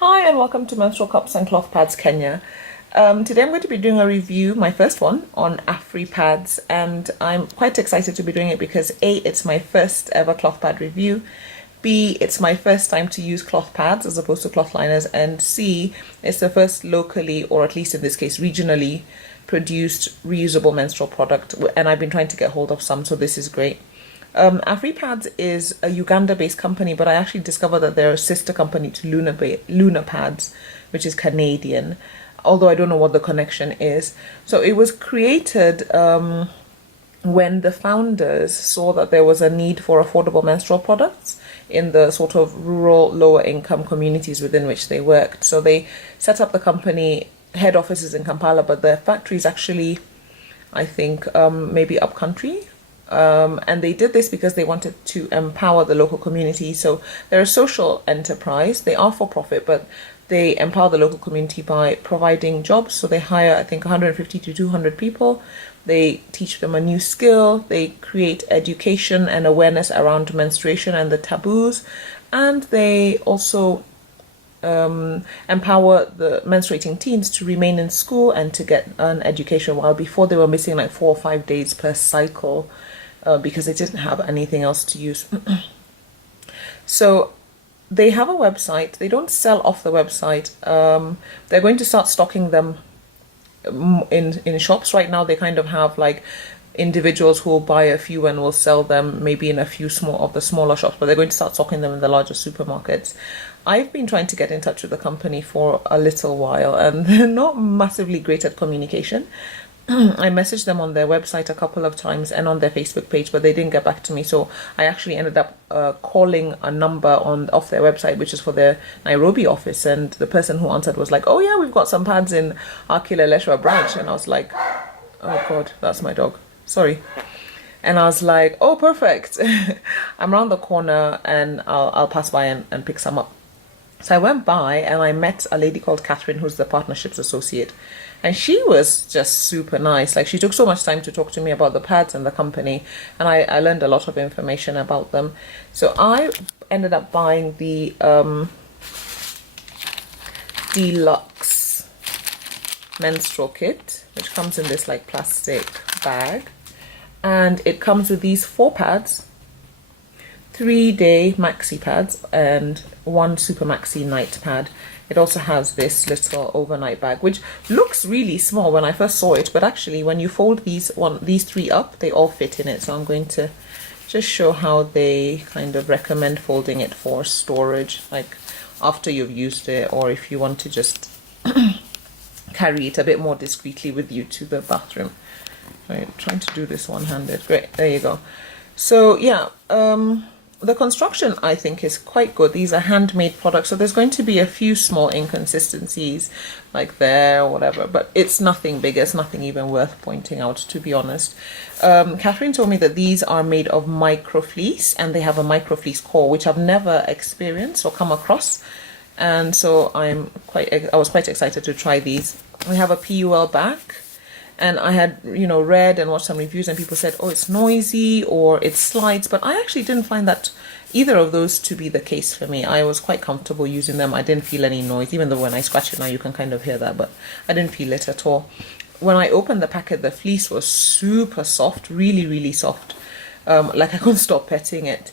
Hi and welcome to Menstrual Cups and Cloth Pads Kenya. Today I'm going to be doing a review, my first one, on Afripads, and I'm quite excited to be doing it because A, it's my first ever cloth pad review, B, it's my first time to use cloth pads as opposed to cloth liners, and C, it's the first locally, or at least in this case regionally, produced reusable menstrual product, and I've been trying to get hold of some, so this is great. Afripads is a Uganda-based company, but I actually discovered that they're a sister company to Luna Pads, which is Canadian, although I don't know what the connection is. So it was created when the founders saw that there was a need for affordable menstrual products in the sort of rural, lower-income communities within which they worked. So they set up the company, head offices in Kampala, but the factory is actually, I think, maybe upcountry. And they did this because they wanted to empower the local community. So they're a social enterprise. They are for profit, but they empower the local community by providing jobs. So they hire, I think, 150 to 200 people. They teach them a new skill. They create education and awareness around menstruation and the taboos. And they also empower the menstruating teens to remain in school and to get an education, while before they were missing like 4 or 5 days per cycle because they didn't have anything else to use. So they have a website. They don't sell off the website. They're going to start stocking them in shops. Right now they kind of have like individuals who will buy a few and will sell them maybe in a few of the smaller shops, but they're going to start stocking them in the larger supermarkets. I've been trying to get in touch with the company for a little while and they're not massively great at communication. I messaged them on their website a couple of times and on their Facebook page, but they didn't get back to me. So I actually ended up calling a number off their website, which is for their Nairobi office. And the person who answered was like, "Oh yeah, we've got some pads in our Kileleshwa branch." And I was like, "Oh God, that's my dog. Sorry." And I was like, "Oh, perfect. I'm around the corner and I'll pass by and pick some up." So I went by and I met a lady called Catherine, who's the partnerships associate. And she was just super nice. Like, she took so much time to talk to me about the pads and the company. And I learned a lot of information about them. So I ended up buying the deluxe menstrual kit, which comes in this like plastic bag. And it comes with these 4 pads, 3-day maxi pads, and 1 super maxi night pad. It also has this little overnight bag, which looks really small when I first saw it, but actually when you fold these 3 up, they all fit in it. So I'm going to just show how they kind of recommend folding it for storage, like after you've used it, or if you want to just carry it a bit more discreetly with you to the bathroom. I'm trying to do this one-handed. Great, there you go. So yeah, the construction I think is quite good. These are handmade products, so there's going to be a few small inconsistencies like there or whatever, but it's nothing big. It's nothing even worth pointing out, to be honest. Catherine told me that these are made of microfleece and they have a microfleece core, which I've never experienced or come across, and so I was quite excited to try these. We have a PUL back. And I had, read and watched some reviews and people said, oh, it's noisy or it slides. But I actually didn't find that either of those to be the case for me. I was quite comfortable using them. I didn't feel any noise, even though when I scratch it now, you can kind of hear that. But I didn't feel it at all. When I opened the packet, the fleece was super soft, really, really soft. Like I couldn't stop petting it.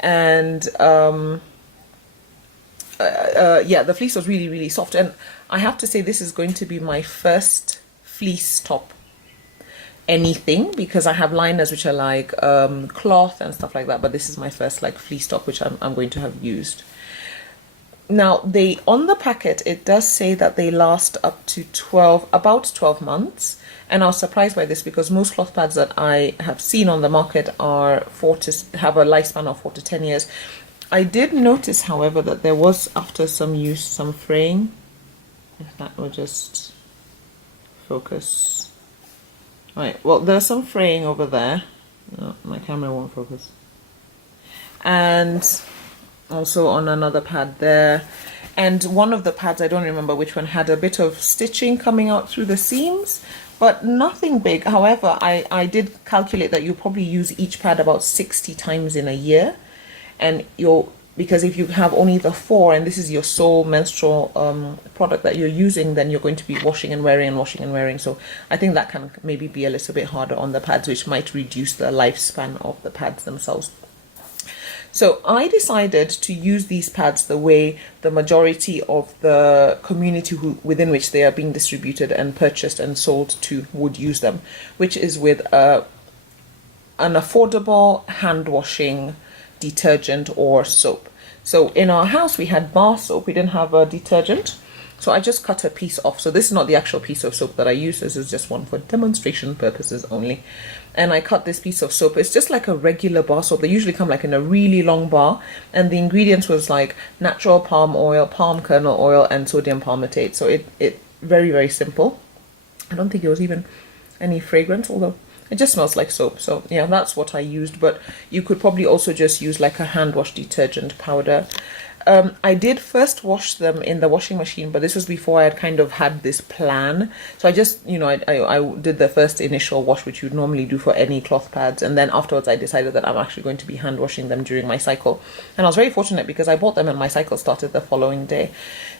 And yeah, the fleece was really, really soft. And I have to say this is going to be my first fleece top anything, because I have liners which are like cloth and stuff like that, but this is my first like fleece top which I'm going to have used. Now on the packet it does say that they last up to about 12 months, and I was surprised by this because most cloth pads that I have seen on the market are have a lifespan of 4 to 10 years. I did notice, however, that there was, after some use, some fraying. If that will just focus. Right, well, there's some fraying over there. No, my camera won't focus. And also on another pad there. And one of the pads, I don't remember which one, had a bit of stitching coming out through the seams, but nothing big. However, I did calculate that you probably use each pad about 60 times in a year. And because if you have only the 4 and this is your sole menstrual product that you're using, then you're going to be washing and wearing and washing and wearing. So I think that can maybe be a little bit harder on the pads, which might reduce the lifespan of the pads themselves. So I decided to use these pads the way the majority of the community within which they are being distributed and purchased and sold to would use them, which is with an affordable hand washing detergent or soap. So in our house we had bar soap, we didn't have a detergent, so I just cut a piece off. So this is not the actual piece of soap that I use, this is just one for demonstration purposes only. And I cut this piece of soap. It's just like a regular bar soap. They usually come like in a really long bar, and the ingredients was like natural palm oil, palm kernel oil, and sodium palmitate. So it very, very simple. I don't think it was even any fragrance, although it just smells like soap. So yeah, that's what I used. But you could probably also just use like a hand wash detergent powder. I did first wash them in the washing machine, but this was before I had kind of had this plan. So I just, you know, I did the first initial wash, which you'd normally do for any cloth pads. And then afterwards I decided that I'm actually going to be hand washing them during my cycle. And I was very fortunate because I bought them and my cycle started the following day.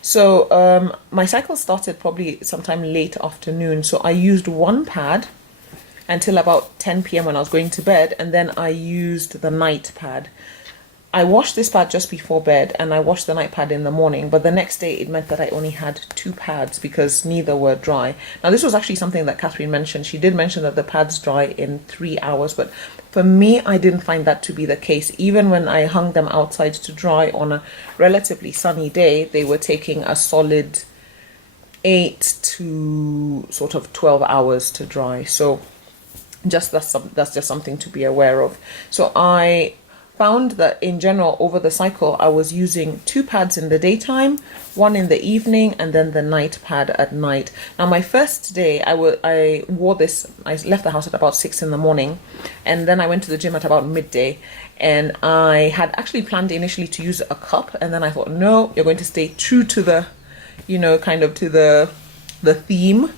So my cycle started probably sometime late afternoon. So I used one pad until about 10 p.m. when I was going to bed. And then I used the night pad. I washed this pad just before bed and I washed the night pad in the morning, but the next day it meant that I only had 2 pads because neither were dry. Now this was actually something that Catherine mentioned. She did mention that the pads dry in 3 hours, but for me I didn't find that to be the case. Even when I hung them outside to dry on a relatively sunny day, they were taking a solid 8 to sort of 12 hours to dry. So that's just something to be aware of. So I found that in general over the cycle I was using 2 pads in the daytime, 1 in the evening, and then the night pad at night. Now my first day I wore this, I left the house at about 6 in the morning, and then I went to the gym at about midday, and I had actually planned initially to use a cup, and then I thought, no, you're going to stay true to the, you know, kind of to the theme.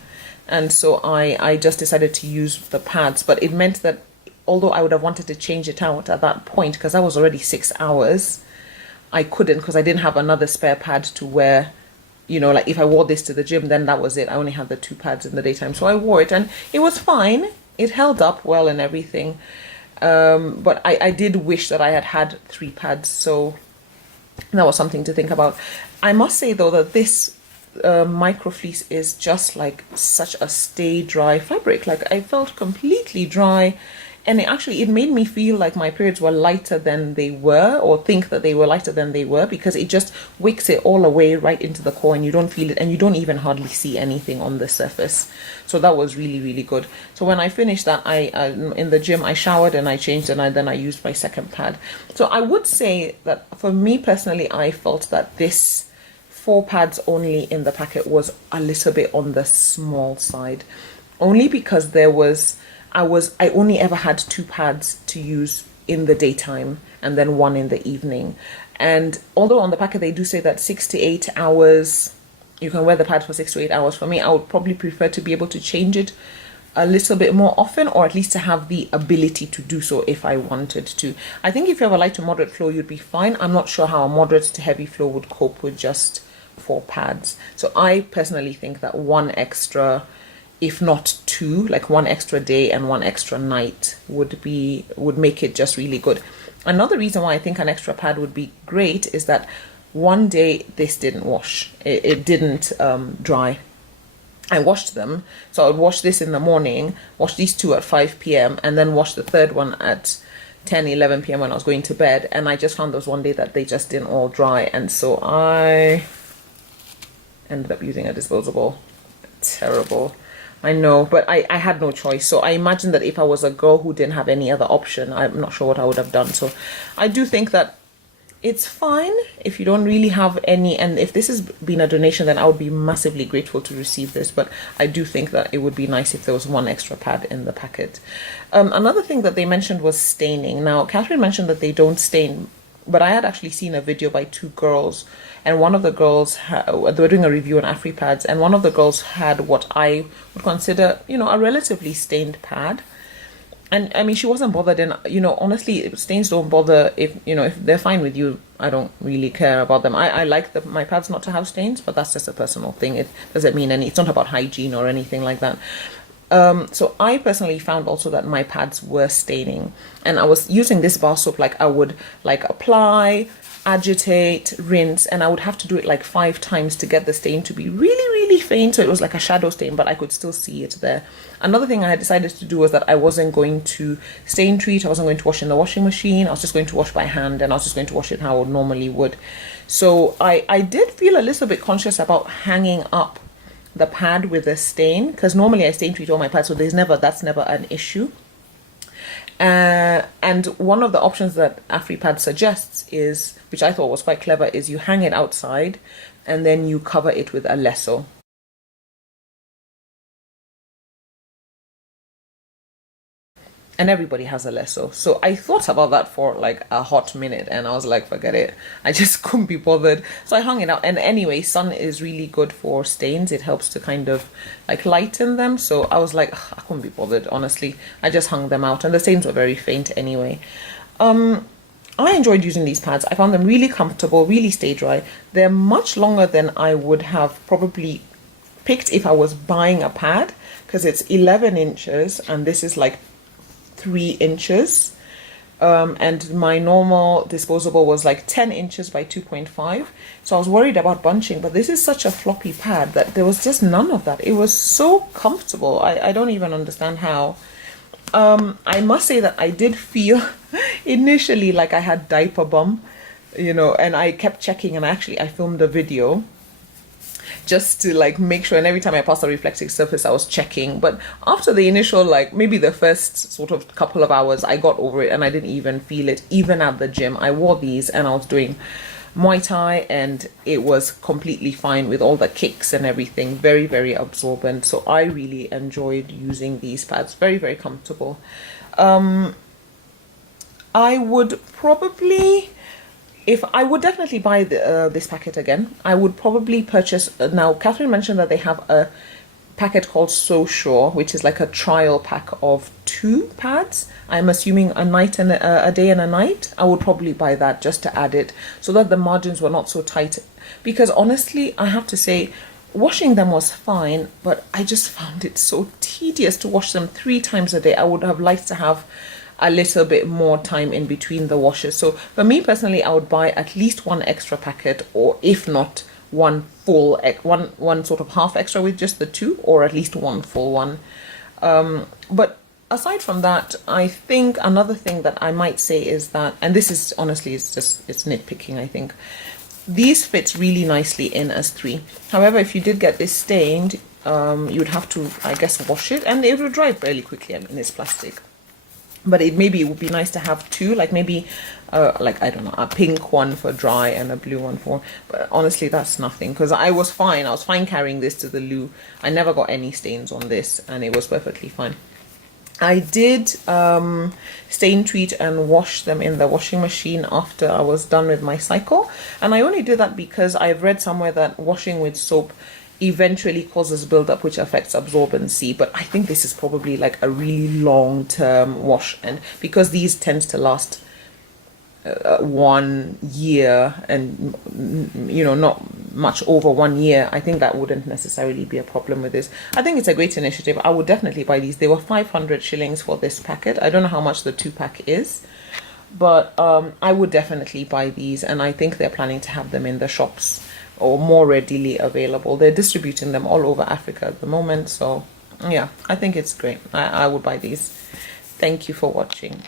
And so I just decided to use the pads, but it meant that although I would have wanted to change it out at that point, because that was already 6 hours, I couldn't because I didn't have another spare pad to wear. You know, like if I wore this to the gym, then that was it. I only had the 2 pads in the daytime. So I wore it and it was fine. It held up well and everything. But I did wish that I had had 3 pads. So that was something to think about. I must say though that this microfleece is just like such a stay dry fabric. Like I felt completely dry. And it made me feel like my periods were lighter than they were, or think that they were lighter than they were, because it just wicks it all away right into the core and you don't feel it, and you don't even hardly see anything on the surface. So that was really, really good. So when I finished that, I in the gym I showered and I changed, and then I used my second pad. So I would say that for me personally, I felt that this 4 pads only in the packet was a little bit on the small side, only because I only ever had 2 pads to use in the daytime and then 1 in the evening. And although on the packet they do say that 6 to 8 hours, you can wear the pad for 6 to 8 hours, for me I would probably prefer to be able to change it a little bit more often, or at least to have the ability to do so if I wanted to. I think if you have a light to moderate flow, you'd be fine. I'm not sure how a moderate to heavy flow would cope with just 4 pads. So I personally think that 1 extra, if not 2, like 1 extra day and 1 extra night would make it just really good. Another reason why I think an extra pad would be great is that one day this didn't wash. It didn't dry. I washed them. So I would wash this in the morning, wash these 2 at 5 p.m. and then wash the third one at 10, 11 p.m. when I was going to bed. And I just found there was one day that they just didn't all dry. And so I ended up using a disposable. Terrible. I know, but I had no choice. So I imagine that if I was a girl who didn't have any other option, I'm not sure what I would have done. So I do think that it's fine if you don't really have any, and if this has been a donation, then I would be massively grateful to receive this. But I do think that it would be nice if there was 1 extra pad in the packet. Another thing that they mentioned was staining. Now, Catherine mentioned that they don't stain, but I had actually seen a video by 2 girls, and one of the girls, they were doing a review on Afripads, and one of the girls had what I would consider, you know, a relatively stained pad. And I mean, she wasn't bothered, and you know, honestly, stains don't bother if you know if they're fine with you. I don't really care about them. I like my pads not to have stains, but that's just a personal thing. It doesn't mean any. It's not about hygiene or anything like that. So I personally found also that my pads were staining, and I was using this bar soap. Like I would like apply, agitate, rinse, and I would have to do it like 5 times to get the stain to be really faint, so it was like a shadow stain, but I could still see it there. Another thing I had decided to do was that I wasn't going to stain treat, I wasn't going to wash in the washing machine, I was just going to wash by hand, and I was just going to wash it how I normally would. So I did feel a little bit conscious about hanging up the pad with a stain, because normally I stain treat all my pads, so that's never an issue. And one of the options that Afripads suggests is, which I thought was quite clever, is you hang it outside and then you cover it with a lesso. And everybody has a lesso. So I thought about that for like a hot minute, and I was like, forget it. I just couldn't be bothered. So I hung it out. And anyway, sun is really good for stains. It helps to kind of like lighten them. So I was like, I couldn't be bothered, honestly. I just hung them out, and the stains were very faint anyway. I enjoyed using these pads. I found them really comfortable, really stay dry. They're much longer than I would have probably picked if I was buying a pad, because it's 11 inches and this is like 3 inches, and my normal disposable was like 10 inches by 2.5, so I was worried about bunching, but this is such a floppy pad that there was just none of that. It was so comfortable. I don't even understand how. I must say that I did feel initially like I had diaper bum, you know, and I kept checking, and actually I filmed a video just to like make sure, and every time I passed a reflective surface I was checking. But after the initial, like maybe the first sort of couple of hours, I got over it and I didn't even feel it. Even at the gym I wore these and I was doing Muay Thai and it was completely fine with all the kicks and everything. Very absorbent. So I really enjoyed using these pads. Very comfortable. I would probably, if I would definitely buy this packet again. I would probably purchase, now Catherine mentioned that they have a packet called So Sure, which is like a trial pack of 2 pads. I'm assuming a night and a day and a night. I would probably buy that just to add it so that the margins were not so tight, because honestly I have to say washing them was fine, but I just found it so tedious to wash them 3 times a day. I would have liked to have a little bit more time in between the washes. So for me personally, I would buy at least 1 extra packet, or if not one full, one sort of half extra with just the 2, or at least 1 full one. But aside from that, I think another thing that I might say is that, and this is honestly, it's nitpicking, I think, these fit really nicely in as 3. However, if you did get this stained, you'd have to, I guess, wash it, and it would dry fairly quickly. I mean, it's plastic. But it would be nice to have 2, like maybe like, I don't know, a pink one for dry and a blue one for, but honestly that's nothing, because I was fine carrying this to the loo. I never got any stains on this and it was perfectly fine. I did stain treat and wash them in the washing machine after I was done with my cycle, and I only did that because I've read somewhere that washing with soap eventually causes buildup, which affects absorbency. But I think this is probably like a really long-term wash, and because these tend to last 1 year, and you know, not much over 1 year, I think that wouldn't necessarily be a problem with this. I think it's a great initiative. I would definitely buy these. They were 500 shillings for this packet. I don't know how much the 2-pack is, but I would definitely buy these, and I think they're planning to have them in the shops or more readily available. They're distributing them all over Africa at the moment. So yeah, I think it's great. I would buy these. Thank you for watching.